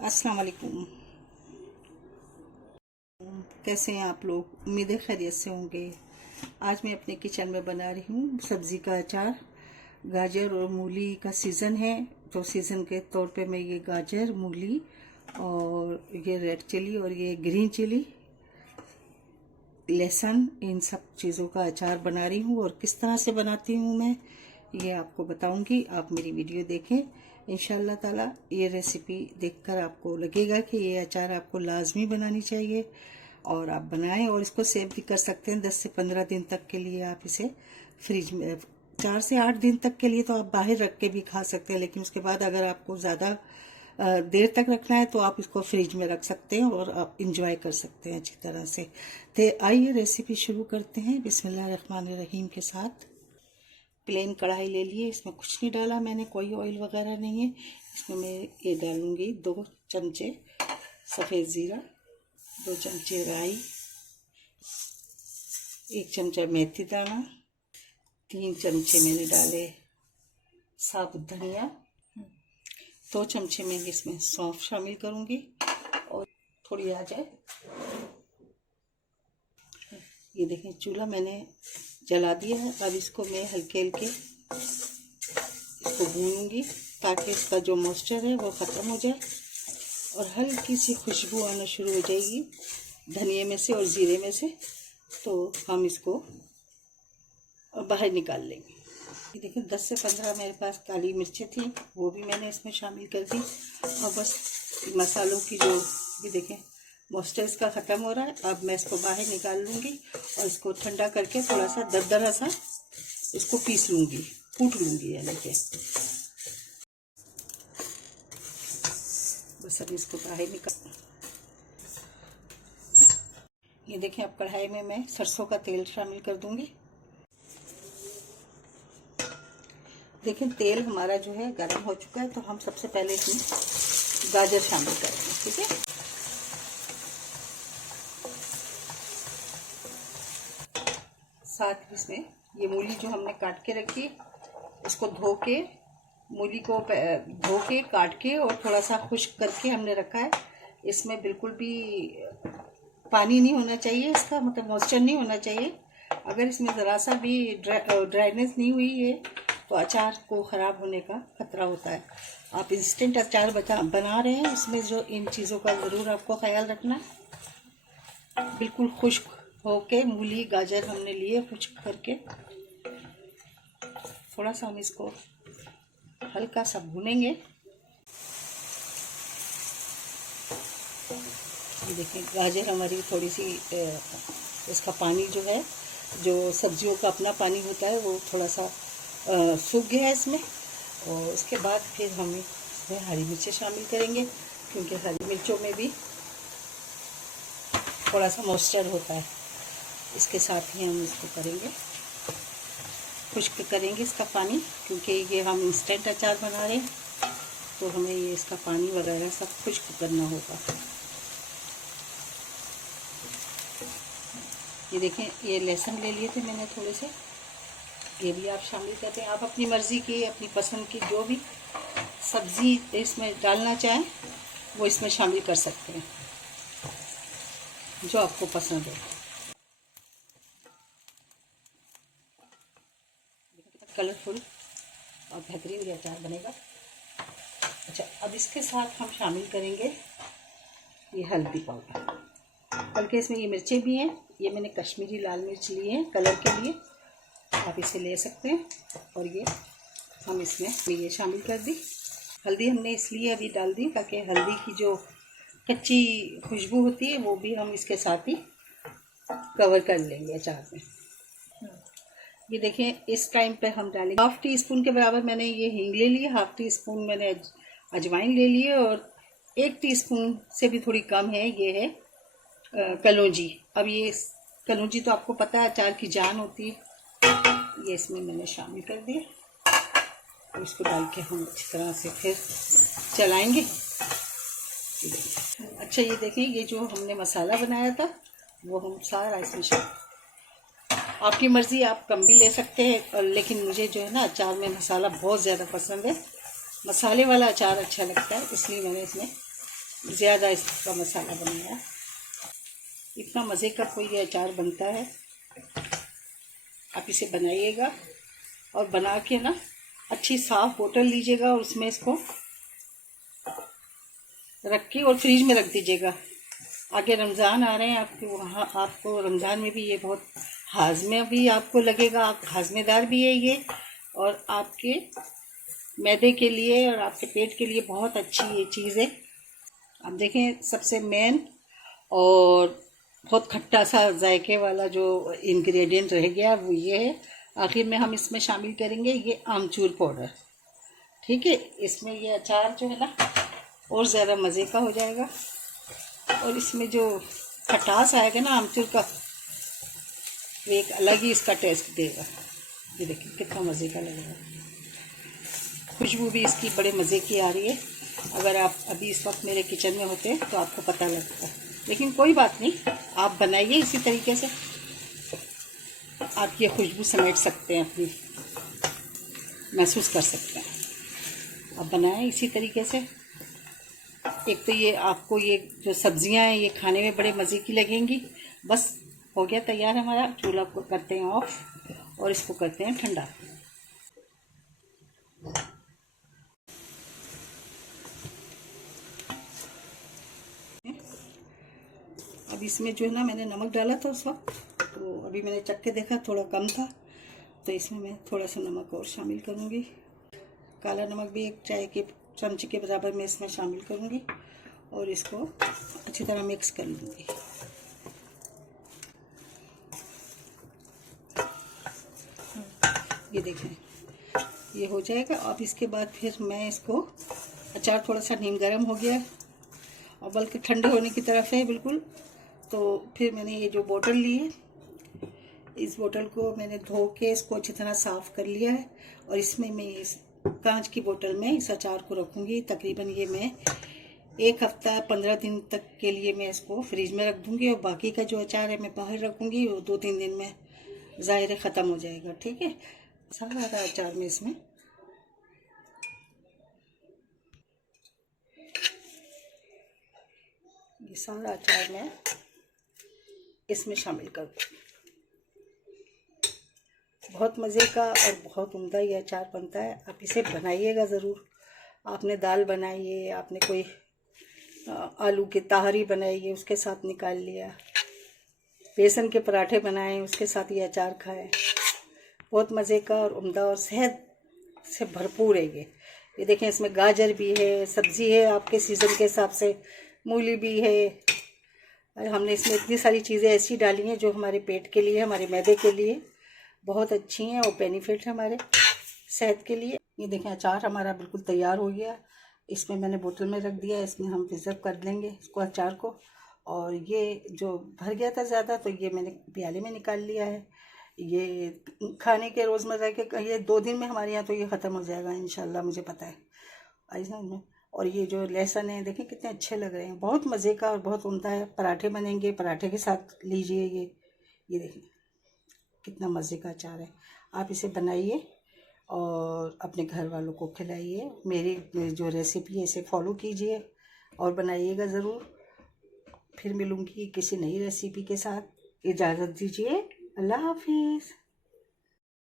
अस्सलाम वालेकुम। कैसे हैं आप लोग? उम्मीद है खैरियत से होंगे। आज मैं अपने किचन में बना रही हूँ सब्ज़ी का अचार। गाजर और मूली का सीज़न है, तो सीज़न के तौर पे मैं ये गाजर, मूली और ये रेड चिली और ये ग्रीन चिली, लहसुन, इन सब चीज़ों का अचार बना रही हूँ। और किस तरह से बनाती हूँ मैं ये आपको बताऊंगी। आप मेरी वीडियो देखें, इंशाल्लाह ताला ये रेसिपी देखकर आपको लगेगा कि ये अचार आपको लाजमी बनानी चाहिए और आप बनाएं। और इसको सेव भी कर सकते हैं 10 से 15 दिन तक के लिए। आप इसे फ्रिज में 4 से 8 दिन तक के लिए तो आप बाहर रख के भी खा सकते हैं, लेकिन उसके बाद अगर आपको ज़्यादा देर तक रखना है तो आप इसको फ्रिज में रख सकते हैं और आप इंजॉय कर सकते हैं अच्छी तरह से। तो आइए रेसिपी शुरू करते हैं बिस्मिल्लाहिर्रहमानिर्रहीम के साथ। प्लेन कढ़ाई ले लिए, इसमें कुछ नहीं डाला मैंने, कोई ऑयल वगैरह नहीं है। इसमें मैं ये डालूंगी 2 चमचे सफ़ेद ज़ीरा, 2 चमचे राई, 1 चमचा मेथी दाना, 3 चमचे मैंने डाले साबुत धनिया, 2 चमचे मैं इसमें सौंफ शामिल करूंगी और थोड़ी आ जाए। ये देखें चूल्हा मैंने जला दिया है। अब इसको मैं हल्के हल्के इसको भूनूंगी ताकि इसका जो मॉइस्चर है वो ख़त्म हो जाए और हल्की सी खुशबू आना शुरू हो जाएगी धनिए में से और ज़ीरे में से, तो हम इसको बाहर निकाल लेंगे। ये देखिए 10 से 15 मेरे पास काली मिर्चें थी, वो भी मैंने इसमें शामिल कर दी। और बस मसालों की जो भी देखें मॉइस्चर इसका ख़त्म हो रहा है। अब मैं इसको बाहर निकाल लूँगी और इसको ठंडा करके थोड़ा सा दरदरा सा इसको पीस लूँगी, कूट लूँगी यानी कि। बस अब इसको बाहर निकाल। ये देखें अब कढ़ाई में मैं सरसों का तेल शामिल कर दूँगी। देखें तेल हमारा जो है गर्म हो चुका है, तो हम सबसे पहले इसमें गाजर शामिल करेंगे। ठीक है, साथ इसमें ये मूली जो हमने काट के रखी, इसको धो के, मूली को धो के काट के और थोड़ा सा खुश्क करके हमने रखा है। इसमें बिल्कुल भी पानी नहीं होना चाहिए, इसका मतलब मॉइस्चर नहीं होना चाहिए। अगर इसमें ज़रा सा भी ड्राइनेस नहीं हुई है तो अचार को ख़राब होने का खतरा होता है। आप इंस्टेंट अचार बना रहे हैं, इसमें जो इन चीज़ों का ज़रूर आपको ख्याल रखना है। बिल्कुल खुश्क होके मूली गाजर हमने लिए खुश्क करके, थोड़ा सा हम इसको हल्का सा भूनेंगे। ये देखिए गाजर हमारी थोड़ी सी इसका पानी जो है, जो सब्जियों का अपना पानी होता है, वो थोड़ा सा सूख गया है इसमें। और उसके बाद फिर हम इसमें हरी मिर्चें शामिल करेंगे, क्योंकि हरी मिर्चों में भी थोड़ा सा मॉइस्चर होता है। इसके साथ ही हम इसको करेंगे, खुश्क करेंगे इसका पानी, क्योंकि ये हम इंस्टेंट अचार बना रहे हैं तो हमें ये इसका पानी वगैरह सब खुश्क करना होगा। ये देखें ये लहसुन ले लिए थे मैंने थोड़े से, ये भी आप शामिल करते हैं। आप अपनी मर्ज़ी की, अपनी पसंद की जो भी सब्ज़ी इसमें डालना चाहें वो इसमें शामिल कर सकते हैं, जो आपको पसंद हो। कलरफुल और बेहतरीन ये अचार बनेगा। अच्छा, अब इसके साथ हम शामिल करेंगे ये हल्दी पाउडर। बल्कि इसमें ये मिर्चें भी हैं, ये मैंने कश्मीरी लाल मिर्च लिए हैं कलर के लिए, आप इसे ले सकते हैं। और ये हम इसमें ये शामिल कर दी। हल्दी हमने इसलिए अभी डाल दी ताकि हल्दी की जो कच्ची खुशबू होती है वो भी हम इसके साथ ही कवर कर लेंगे अचार में। ये देखें इस टाइम पे हम डालेंगे 1/2 टीस्पून के बराबर मैंने ये हींग ले ली, 1/2 टीस्पून मैंने अजवाइन ले लिए और 1 टीस्पून से भी थोड़ी कम है ये है कलौंजी। अब ये कलौंजी तो आपको पता है अचार की जान होती है, ये इसमें मैंने शामिल कर दिया और इसको डाल के हम अच्छी तरह से फिर चलाएंगे। अच्छा, ये देखें ये जो हमने मसाला बनाया था वो हम सारा इसमें शामिल, आपकी मर्ज़ी आप कम भी ले सकते हैं, लेकिन मुझे जो है ना अचार में मसाला बहुत ज़्यादा पसंद है, मसाले वाला अचार अच्छा लगता है, इसलिए मैंने इसमें ज़्यादा इसका मसाला बनाया। इतना मज़े का कोई ये अचार बनता है, आप इसे बनाइएगा और बना के ना अच्छी साफ़ बोतल लीजिएगा और उसमें इसको रख के और फ्रिज में रख दीजिएगा। आगे रमज़ान आ रहे हैं, आपके वहाँ आपको रमज़ान में भी ये बहुत हाजमे भी आपको लगेगा, आप हाजमेदार भी है ये, और आपके मैदे के लिए और आपके पेट के लिए बहुत अच्छी ये चीज़ है। अब देखें, सबसे मेन और बहुत खट्टा सा जायके वाला जो इंग्रेडिएंट रह गया वो ये है। आखिर में हम इसमें शामिल करेंगे ये आमचूर पाउडर। ठीक है, इसमें ये अचार जो है ना और ज़्यादा मज़े का हो जाएगा, और इसमें जो खटास आएगा ना आमचूर का, वो एक अलग ही इसका टेस्ट देगा। ये देखिए कितना मज़े का लगेगा, खुशबू भी इसकी बड़े मज़े की आ रही है। अगर आप अभी इस वक्त मेरे किचन में होते तो आपको पता लगता, लेकिन कोई बात नहीं, आप बनाइए इसी तरीके से, आप ये खुशबू समेट सकते हैं, अपनी महसूस कर सकते हैं। आप बनाएं इसी तरीके से। एक तो ये आपको ये जो सब्जियां हैं ये खाने में बड़े मज़े की लगेंगी। बस हो गया तैयार हमारा। चूल्हा को करते हैं ऑफ और इसको करते हैं ठंडा। अब इसमें जो है ना मैंने नमक डाला था उस वक्त, तो अभी मैंने चख के देखा थोड़ा कम था, तो इसमें मैं थोड़ा सा नमक और शामिल करूँगी। काला नमक भी 1 चाय के चमचे के बराबर मैं इसमें शामिल करूँगी और इसको अच्छी तरह मिक्स कर लूँगी। ये देखें, ये हो जाएगा। अब इसके बाद फिर मैं इसको, अचार थोड़ा सा नीम गर्म हो गया और बल्कि ठंडे होने की तरफ है बिल्कुल, तो फिर मैंने ये जो बोतल ली है, इस बोतल को मैंने धो के इसको अच्छी तरह साफ़ कर लिया है, और इसमें मैं इस कांच की बोतल में इस अचार को रखूँगी। तकरीबन ये मैं 1 हफ्ता 15 दिन तक के लिए मैं इसको फ्रिज में रख दूँगी, और बाकी का जो अचार है मैं बाहर रखूँगी, वो 2-3 दिन में ज़ाहिर ख़त्म हो जाएगा। ठीक है, सारा अचार में इसमें ये सारा अचार मैं इसमें शामिल कर दूँगी। बहुत मज़े का और बहुत उम्दा ये अचार बनता है, आप इसे बनाइएगा ज़रूर। आपने दाल बनाई है, आपने कोई आलू की ताहरी बनाई है उसके साथ निकाल लिया, बेसन के पराठे बनाए उसके साथ ये अचार खाएं, बहुत मज़े का और उम्दा और सेहत से भरपूर है ये देखें, इसमें गाजर भी है, सब्ज़ी है आपके सीज़न के हिसाब से, मूली भी है। हमने इसमें इतनी सारी चीज़ें ऐसी डाली हैं जो हमारे पेट के लिए, हमारे मैदे के लिए बहुत अच्छी हैं और बेनिफिट है हमारे सेहत के लिए। ये देखें, अचार हमारा बिल्कुल तैयार हो गया। इसमें मैंने बोतल में रख दिया, इसमें हम प्रिजर्व कर लेंगे इसको अचार को। और ये जो भर गया था ज़्यादा, तो ये मैंने प्याले में निकाल लिया है। ये खाने के रोज़मर्रा के ये 2 दिन में हमारे यहाँ तो ये ख़त्म हो जाएगा इंशाल्लाह, मुझे पता है। आई समझ में। और ये जो लहसुन है देखें कितने अच्छे लग रहे हैं, बहुत मज़े का और बहुत उम्दा है। पराठे बनेंगे, पराठे के साथ लीजिए ये देखें कितना मज़े का अचार है। आप इसे बनाइए और अपने घर वालों को खिलाइए। मेरी जो रेसिपी है इसे फॉलो कीजिए और बनाइएगा ज़रूर। फिर मिलूँगी किसी नई रेसिपी के साथ। इजाज़त दीजिए, अल्लाह हाफिज़।